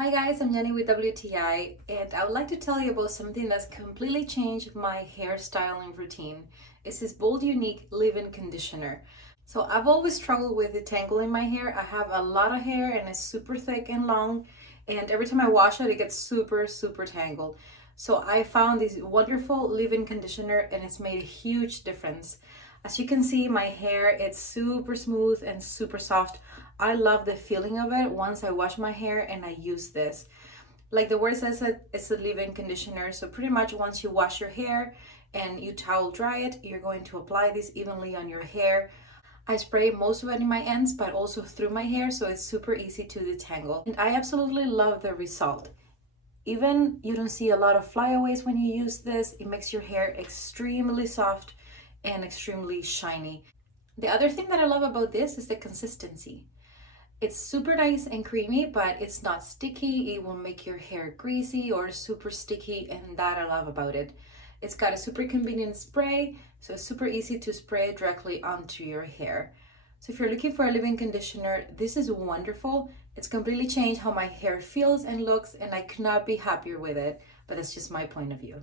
Hi guys, I'm Jenny with WTI, and I would like to tell you about something that's completely changed my hairstyling routine. It's this bold Uniq leave-in conditioner. So I've always struggled with detangling my hair. I have a lot of hair and it's super thick and long, and every time I wash it, it gets super tangled. So I found this wonderful leave-in conditioner and it's made a huge difference. As you can see, my hair, it's super smooth and super soft. I love the feeling of it once I wash my hair and I use this. Like the word says, it's a leave-in conditioner. So pretty much once you wash your hair and you towel dry it, you're going to apply this evenly on your hair. I spray most of it in my ends, but also through my hair, so it's super easy to detangle. And I absolutely love the result. Even you don't see a lot of flyaways when you use this. It makes your hair extremely soft and extremely shiny. The other thing that I love about this is the consistency. It's super nice and creamy, but it's not sticky. It won't make your hair greasy or super sticky, and that I love about it. It's got a super convenient spray, so it's super easy to spray directly onto your hair. So if you're looking for a leave-in conditioner, this is wonderful. It's completely changed how my hair feels and looks, and I could not be happier with it, but that's just my point of view.